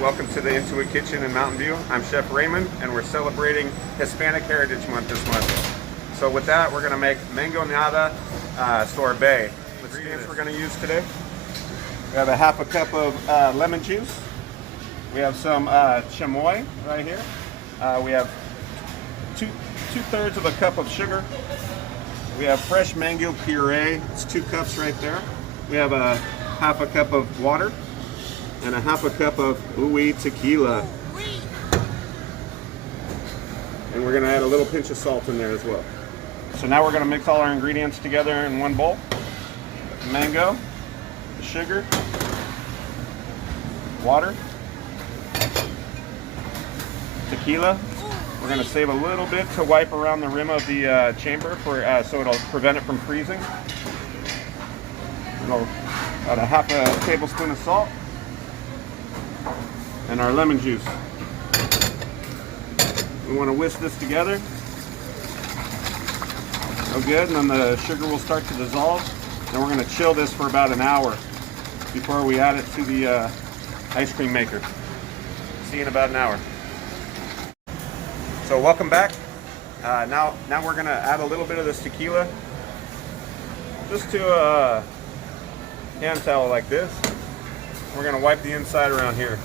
Welcome to the Intuit Kitchen in Mountain View. I'm Chef Raymond, and we're celebrating Hispanic Heritage Month this month. So with that, we're going to make Mangonada sorbet. The ingredients we're going to use today: we have a half a cup of lemon juice. We have some chamoy right here. We have two-thirds of a cup of sugar. We have fresh mango puree. It's 2 cups right there. We have a half a cup of water and a half a cup of tequila. And we're going to add a little pinch of salt in there as well. So now we're going to mix all our ingredients together in one bowl. The mango, the sugar, water, tequila. We're going to save a little bit to wipe around the rim of the chamber so it'll prevent it from freezing. About a half a tablespoon of salt. And our lemon juice. We want to whisk this together. Oh good, and then the sugar will start to dissolve. And we're going to chill this for about an hour before we add it to the ice cream maker. See you in about an hour. So welcome back. Now we're going to add a little bit of this tequila just to a hand towel like this. We're going to wipe the inside around here.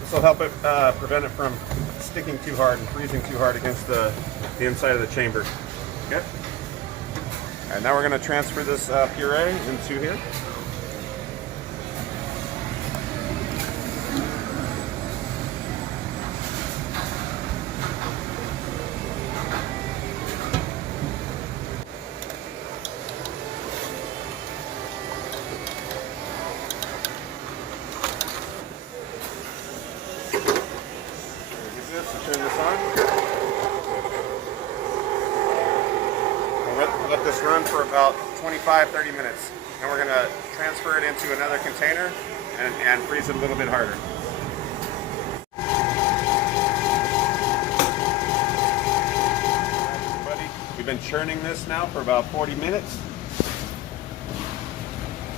This will help it prevent it from sticking too hard and freezing too hard against the inside of the chamber. Okay. And now we're going to transfer this puree into here. Turn this on. We'll let this run for about 25-30 minutes. And we're going to transfer it into another container and freeze it a little bit harder. Everybody, we've been churning this now for about 40 minutes.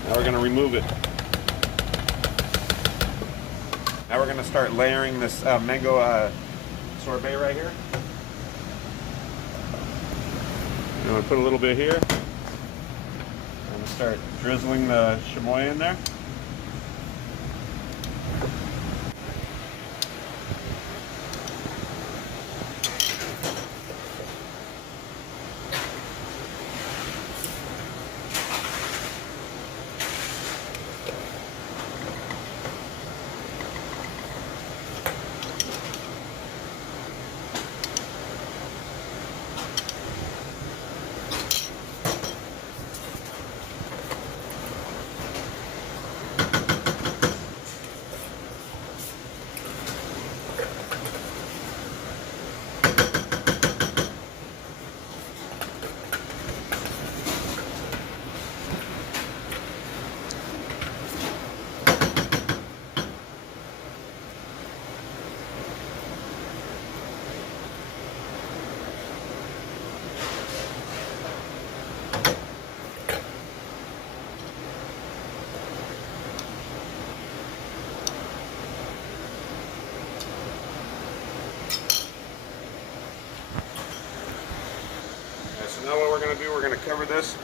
Now we're going to remove it. Now we're going to start layering this mango sorbet right here. I'm going to put a little bit here. I'm going to start drizzling the chamoy in there. So now what we're going to do, we're going to cover this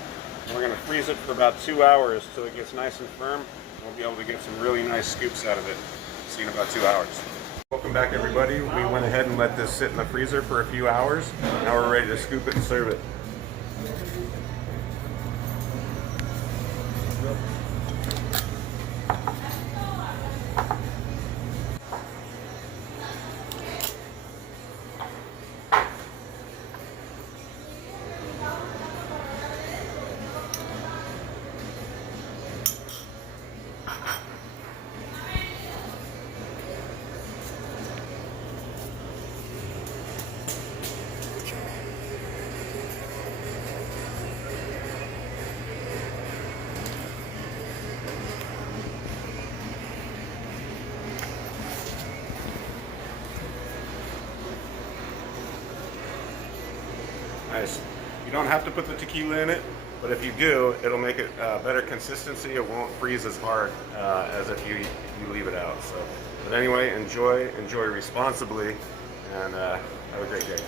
and we're going to freeze it for about 2 hours till it gets nice and firm. We'll be able to get some really nice scoops out of it. See you in about 2 hours. Welcome back everybody. We went ahead and let this sit in the freezer for a few hours. Now we're ready to scoop it and serve it. Nice. You don't have to put the tequila in it, but if you do, it'll make it better consistency. It won't freeze as hard as if you leave it out. out. So, but anyway, enjoy responsibly, and have a great day.